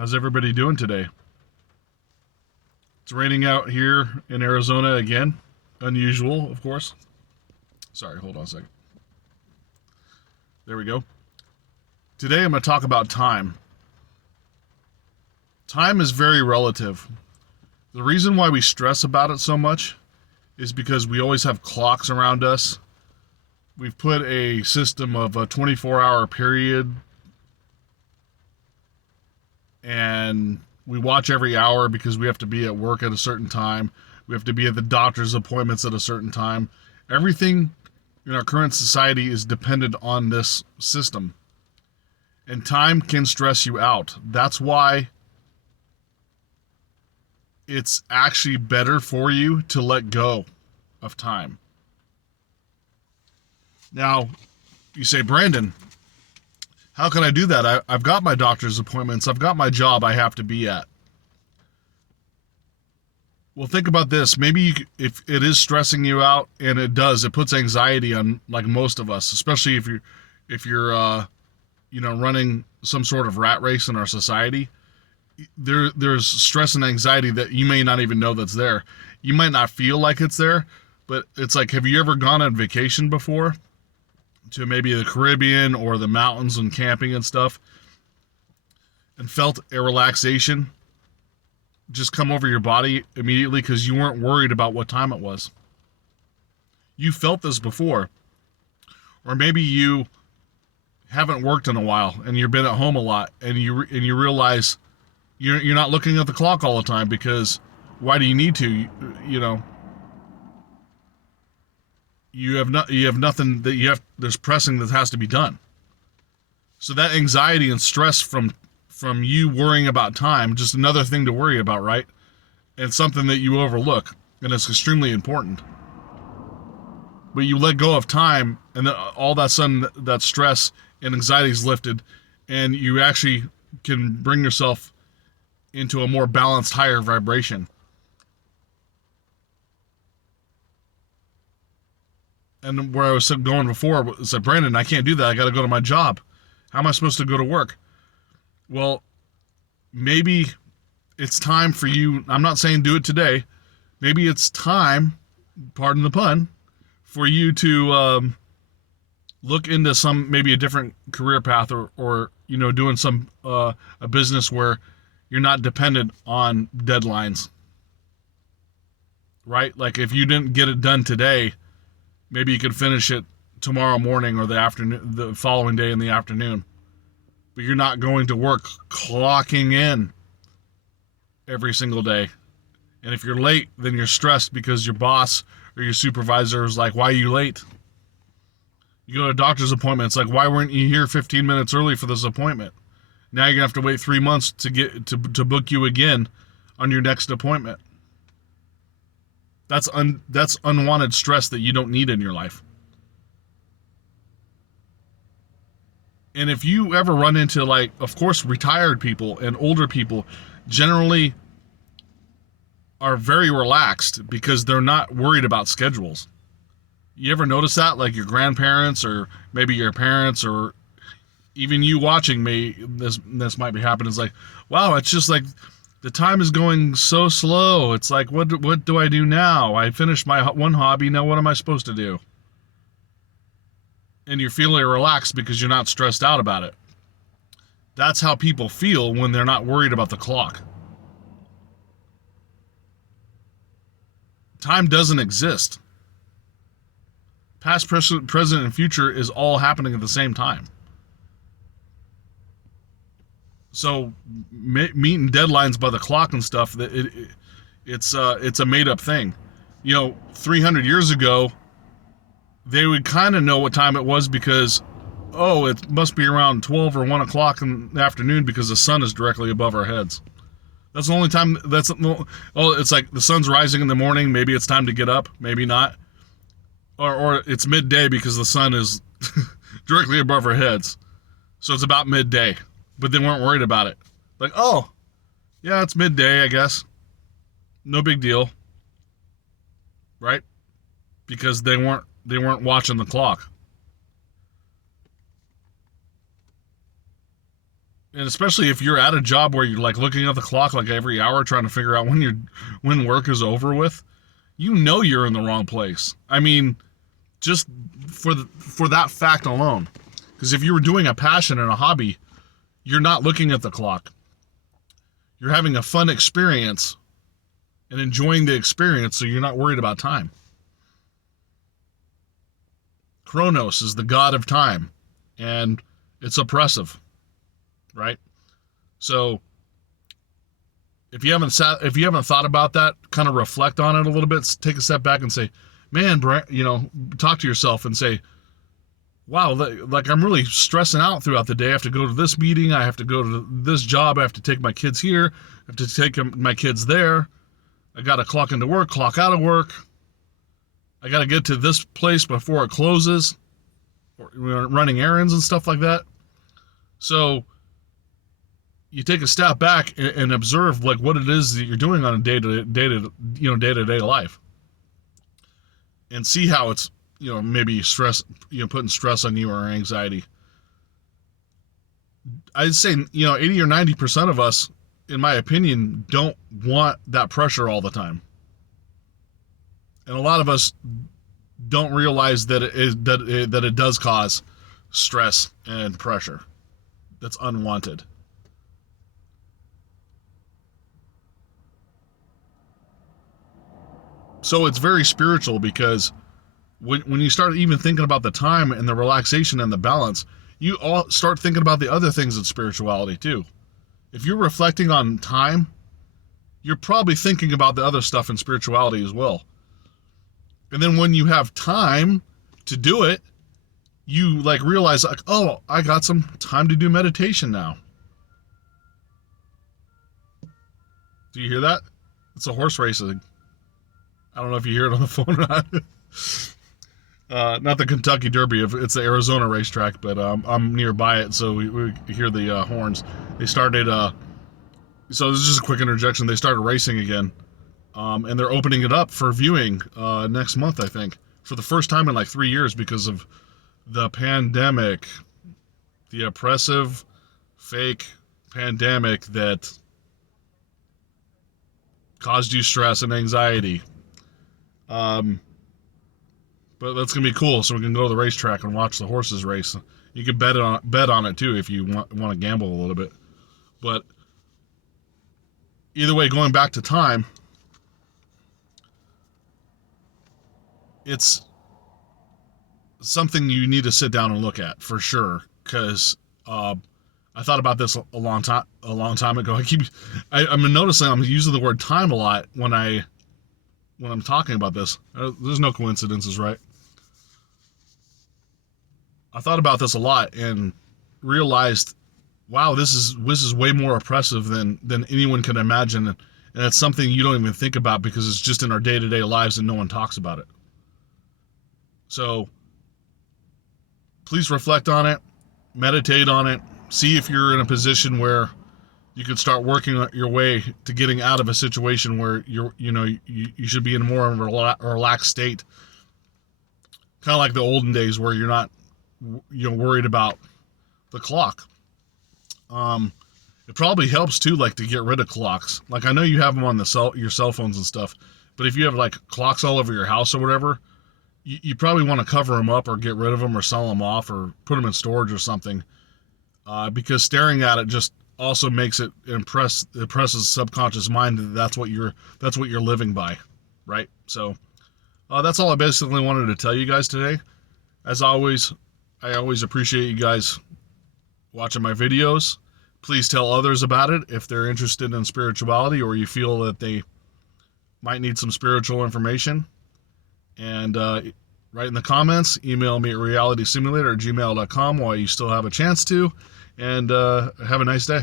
How's everybody doing today? It's raining out here in Arizona again. Unusual, of course. Sorry, hold on a second. There we go. Today I'm going to talk about time. Time is very relative. The reason why we stress about it so much is because we always have clocks around us. We've put a system of a 24-hour period, and we watch every hour because we have to be at work at a certain time. We have to be at the doctor's appointments at a certain time. Everything in our current society is dependent on this system. And time can stress you out. That's why it's actually better for you to let go of time. Now, you say, Brandon, how can I do that? I've got my doctor's appointments. I've got my job I have to be at. Well, think about this. Maybe if it is stressing you out, and it does, it puts anxiety on like most of us, especially if you're running some sort of rat race in our society. There's stress and anxiety that you may not even know that's there. You might not feel like it's there, but it's like, have you ever gone on vacation before to maybe the Caribbean or the mountains and camping and stuff, and felt a relaxation just come over your body immediately because you weren't worried about what time it was? You felt this before. Or maybe you haven't worked in a while and you've been at home a lot, and you realize you're not looking at the clock all the time, because why do you need to? You have nothing that you have. There's pressing that has to be done. So that anxiety and stress from you worrying about time, just another thing to worry about, right? And something that you overlook, and it's extremely important. But you let go of time, and then all that sudden that stress and anxiety is lifted, and you actually can bring yourself into a more balanced, higher vibration. And where I was going before was that, Brandon, I can't do that. I got to go to my job. How am I supposed to go to work? Well, maybe it's time for you. I'm not saying do it today. Maybe it's time, pardon the pun, for you to look into maybe a different career path, or doing some a business where you're not dependent on deadlines, right? Like if you didn't get it done today, maybe you could finish it tomorrow morning or the following day in the afternoon. But you're not going to work clocking in every single day. And if you're late, then you're stressed because your boss or your supervisor is like, why are you late? You go to a doctor's appointment, it's like, why weren't you here 15 minutes early for this appointment? Now you're going to have to wait 3 months to get to book you again on your next appointment. That's unwanted stress that you don't need in your life. And if you ever run into, like, of course, retired people and older people generally are very relaxed because they're not worried about schedules. You ever notice that? Like your grandparents or maybe your parents, or even you watching me, this might be happening. It's like, wow, it's just like the time is going so slow. It's like, what do I do now? I finished my one hobby. Now what am I supposed to do? And you're feeling relaxed because you're not stressed out about it. That's how people feel when they're not worried about the clock. Time doesn't exist. Past, present, and future is all happening at the same time. So meeting deadlines by the clock and stuff, it's a made up thing. 300 years ago, they would kind of know what time it was because, it must be around 12 or 1 o'clock in the afternoon because the sun is directly above our heads. That's the only time. It's like the sun's rising in the morning. Maybe it's time to get up. Maybe not. Or it's midday because the sun is directly above our heads. So it's about midday. But they weren't worried about it. Like, yeah, it's midday, I guess. No big deal. Right? Because they weren't watching the clock. And especially if you're at a job where you're like looking at the clock like every hour trying to figure out when work is over with, you know you're in the wrong place. I mean, just for that fact alone. Because if you were doing a passion and a hobby, you're not looking at the clock. You're having a fun experience and enjoying the experience, so you're not worried about time. Chronos is the god of time, and it's oppressive, right? So if you haven't thought about that, kind of reflect on it a little bit, take a step back and say, man, talk to yourself and say, wow, like I'm really stressing out throughout the day. I have to go to this meeting. I have to go to this job. I have to take my kids here. I have to take my kids there. I got to clock into work, clock out of work. I got to get to this place before it closes. Or running errands and stuff like that. So you take a step back and observe like what it is that you're doing on a day-to-day life, and see how it's maybe stress, putting stress on you or anxiety. I'd say 80 or 90% of us, in my opinion, don't want that pressure all the time, and a lot of us don't realize that it does cause stress and pressure that's unwanted. So it's very spiritual, because when you start even thinking about the time and the relaxation and the balance, you all start thinking about the other things in spirituality too. If you're reflecting on time, you're probably thinking about the other stuff in spirituality as well. And then when you have time to do it, you like realize like, oh, I got some time to do meditation now. Do you hear that? It's a horse racing. I don't know if you hear it on the phone or not. Not the Kentucky Derby, it's the Arizona racetrack, but I'm nearby it, so we hear the horns. They started, so this is just a quick interjection. They started racing again, and they're opening it up for viewing next month, I think, for the first time in like 3 years because of the pandemic, the oppressive, fake pandemic that caused you stress and anxiety. But that's gonna be cool. So we can go to the racetrack and watch the horses race. You can bet on it too if you want to gamble a little bit. But either way, going back to time, it's something you need to sit down and look at for sure. Because I thought about this a long time ago. I'm noticing I'm using the word time a lot when I'm talking about this. There's no coincidences, right? I thought about this a lot and realized, wow, this is way more oppressive than anyone can imagine, and it's something you don't even think about because it's just in our day-to-day lives and no one talks about it. So please reflect on it, meditate on it, see if you're in a position where you can start working your way to getting out of a situation where you should be in more of a relaxed state, kind of like the olden days where you're not worried about the clock. It probably helps too, like to get rid of clocks. Like I know you have them on your cell phones and stuff, but if you have like clocks all over your house or whatever, you probably want to cover them up or get rid of them or sell them off or put them in storage or something, because staring at it just also makes it impresses the subconscious mind that that's what you're living by, right? So that's all I basically wanted to tell you guys today. As always, I always appreciate you guys watching my videos. Please tell others about it if they're interested in spirituality or you feel that they might need some spiritual information. And write in the comments, email me at realitysimulator@gmail.com while you still have a chance to. And have a nice day.